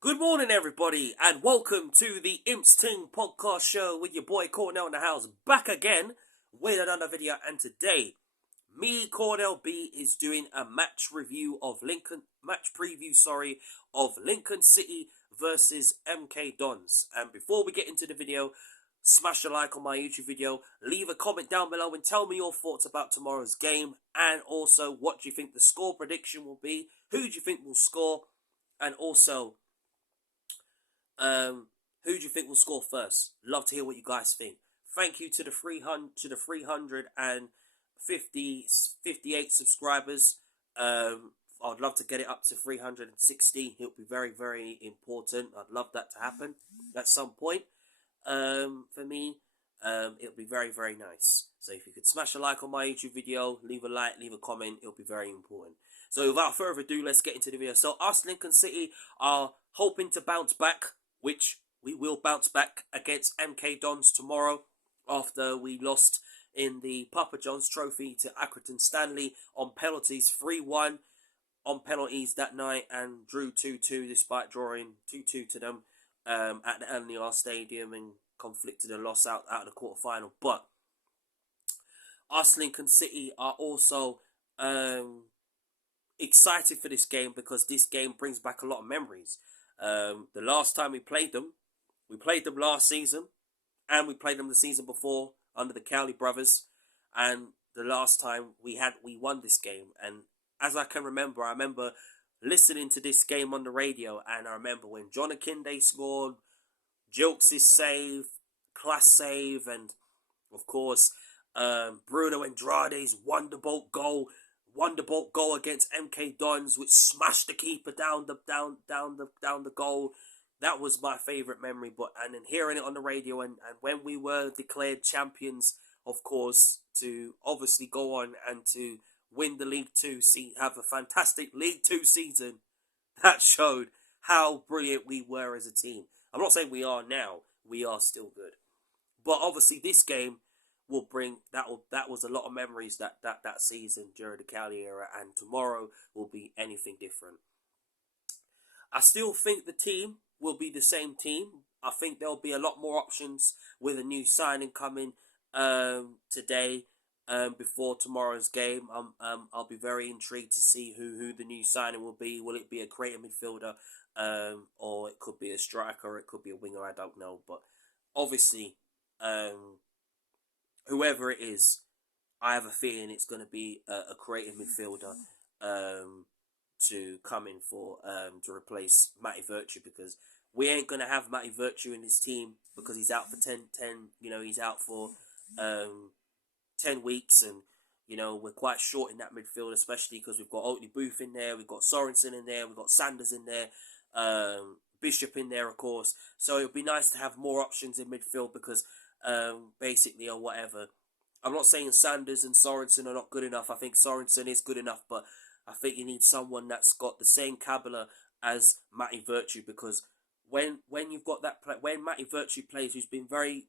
Good morning, everybody, and welcome to the Imps Ting podcast show with your boy Cornell in the house, back again with another video. And today, me, Cornell B, is doing a match preview of Lincoln City versus MK Dons. And before we get into the video, smash a like on my YouTube video, leave a comment down below, and tell me your thoughts about tomorrow's game, and also what do you think the score prediction will be, who do you think will score, and also who do you think will score first? Love to hear what you guys think. Thank you to the 358 subscribers. I'd love to get it up to 360. It would be very, very important. I'd love that to happen at some point. For me, it would be very, very nice. So if you could smash a like on my YouTube video, leave a like, leave a comment, it would be very important. So without further ado, let's get into the video. So us, Lincoln City, are hoping to bounce back, which we will bounce back against MK Dons tomorrow after we lost in the Papa John's Trophy to Accrington Stanley on penalties, 3-1 on penalties that night, and drew 2-2 despite drawing 2-2 to them at the LNR Stadium and conflicted a loss out of the quarterfinal. But us, Lincoln City, are also excited for this game because this game brings back a lot of memories. The last time we played them last season, and we played them the season before under the Cowley brothers. And the last time we won this game. And as I remember listening to this game on the radio, and I remember when John Akinde scored, Jilks' save, class save, and of course Bruno Andrade's wonderbolt goal against MK Dons, which smashed the keeper down the goal. That was my favourite memory. And then hearing it on the radio, and when we were declared champions, of course, to obviously go on and to win the League 2, have a fantastic League 2 season, that showed how brilliant we were as a team. I'm not saying we are now, we are still good. But obviously this game will bring, that was a lot of memories that season during the Cali era, and tomorrow will be anything different. I still think the team will be the same team. I think there'll be a lot more options with a new signing coming today before tomorrow's game. I'll be very intrigued to see who the new signing will be. Will it be a creative midfielder, or it could be a striker, or it could be a winger, I don't know. But obviously, whoever it is, I have a feeling it's going to be a creative midfielder to come in for to replace Matty Virtue, because we ain't going to have Matty Virtue in his team because he's out for 10, he's out for 10 weeks, and we're quite short in that midfield, especially because we've got Oakley Booth in there, we've got Sorensen in there, we've got Sanders in there, Bishop in there, of course. So it would be nice to have more options in midfield because basically, or whatever. I'm not saying Sanders and Sorensen are not good enough. I think Sorensen is good enough, but I think you need someone that's got the same caliber as Matty Virtue, because when you've got that when Matty Virtue plays, who's been very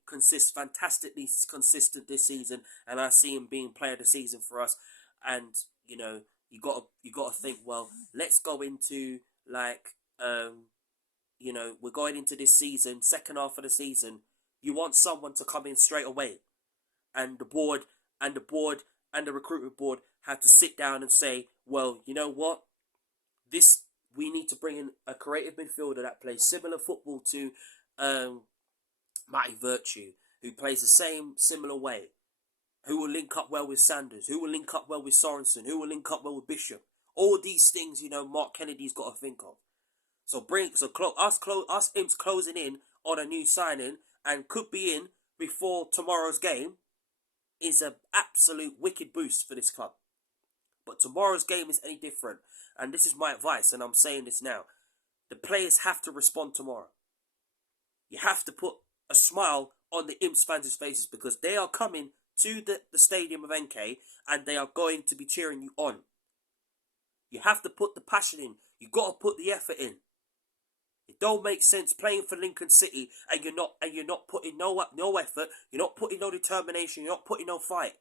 fantastically consistent this season, and I see him being player of the season for us, and you got to think, well, let's go into we're going into this season, second half of the season. You want someone to come in straight away, and the board and the recruitment board had to sit down and say, well, you know what, we need to bring in a creative midfielder that plays similar football to Matty Virtue, who plays the similar way, who will link up well with Sanders, who will link up well with Sorensen, who will link up well with Bishop. All these things, Mark Kennedy's got to think of. So us Imps closing in on a new signing and could be in before tomorrow's game is an absolute wicked boost for this club. But tomorrow's game is any different. And this is my advice, and I'm saying this now. The players have to respond tomorrow. You have to put a smile on the Imps fans' faces, because they are coming to the stadium of NK and they are going to be cheering you on. You have to put the passion in. You've got to put the effort in. It don't make sense playing for Lincoln City and you're not putting no effort, you're not putting no determination, you're not putting no fight.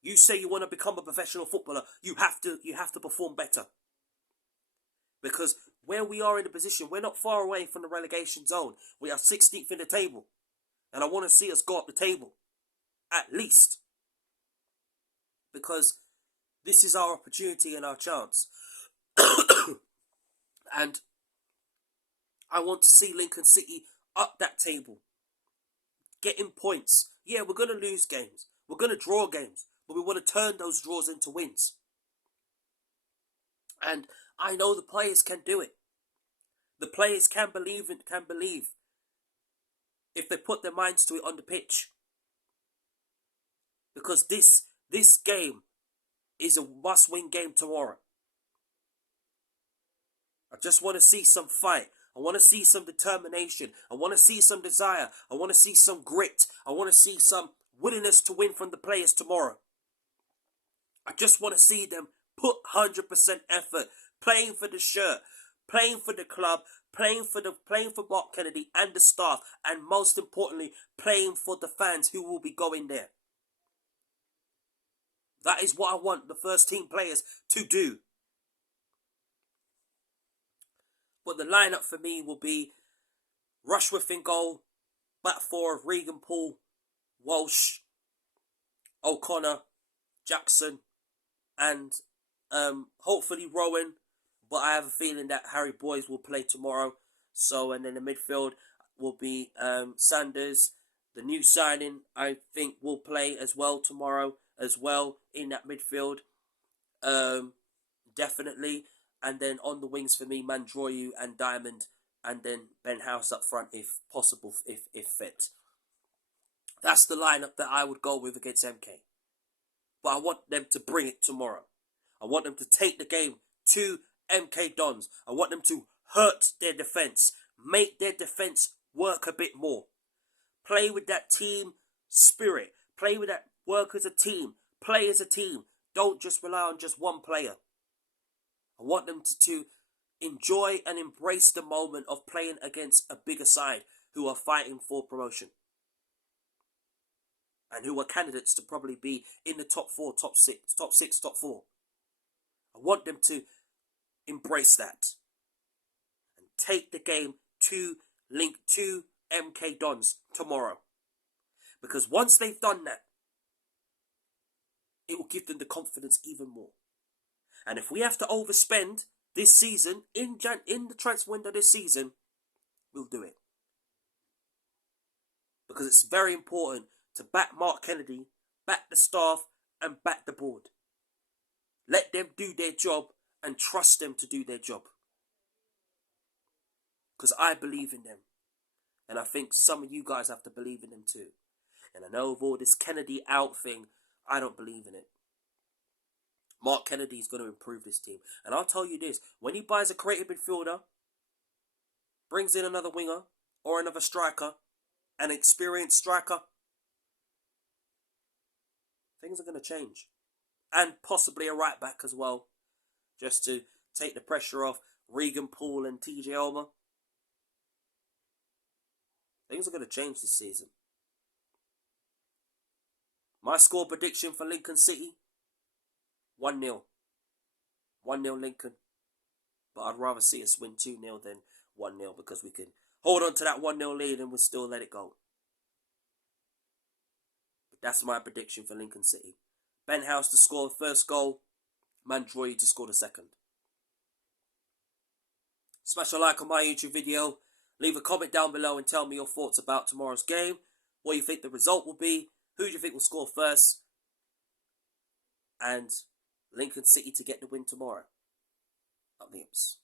You say you want to become a professional footballer, you have to perform better. Because where we are in the position, we're not far away from the relegation zone. We are 16th in the table. And I want to see us go up the table. At least. Because this is our opportunity and our chance. And I want to see Lincoln City up that table. Getting points. Yeah, we're going to lose games. We're going to draw games. But we want to turn those draws into wins. And I know the players can do it. The players can believe if they put their minds to it on the pitch. Because this game is a must-win game tomorrow. I just want to see some fight. I want to see some determination. I want to see some desire. I want to see some grit. I want to see some willingness to win from the players tomorrow. I just want to see them put 100% effort, playing for the shirt, playing for the club, playing for Mark Kennedy and the staff, and most importantly, playing for the fans who will be going there. That is what I want the first team players to do. But the lineup for me will be Rushworth in goal, back four of Regan, Poole, Walsh, O'Connor, Jackson, and hopefully Rowan. But I have a feeling that Harry Boyes will play tomorrow. So, and then the midfield will be Sanders. The new signing, I think, will play as well tomorrow as well in that midfield. Definitely. And then on the wings for me, Mandroyu and Diamond. And then Ben House up front if possible, if fit. That's the lineup that I would go with against MK. But I want them to bring it tomorrow. I want them to take the game to MK Dons. I want them to hurt their defence. Make their defence work a bit more. Play with that team spirit. Play with that work as a team. Play as a team. Don't just rely on just one player. I want them to enjoy and embrace the moment of playing against a bigger side who are fighting for promotion. And who are candidates to probably be in the top 4, top 6, top 4. I want them to embrace that. And take the game to MK Dons tomorrow. Because once they've done that, it will give them the confidence even more. And if we have to overspend this season, in the transfer window this season, we'll do it. Because it's very important to back Mark Kennedy, back the staff, and back the board. Let them do their job and trust them to do their job. Because I believe in them. And I think some of you guys have to believe in them too. And I know of all this Kennedy out thing, I don't believe in it. Mark Kennedy is going to improve this team. And I'll tell you this, when he buys a creative midfielder, brings in another winger or another striker, an experienced striker, things are going to change. And possibly a right back as well, just to take the pressure off Regan, Poole and TJ Ulmer. Things are going to change this season. My score prediction for Lincoln City, 1-0. 1-0 Lincoln. But I'd rather see us win 2-0 than 1-0 because we can hold on to that 1-0 lead and we'll still let it go. But that's my prediction for Lincoln City. Ben House to score the first goal. Mandroyu to score the second. Smash a like on my YouTube video. Leave a comment down below and tell me your thoughts about tomorrow's game. What you think the result will be. Who do you think will score first? And Lincoln City to get the win tomorrow. Up the Imps.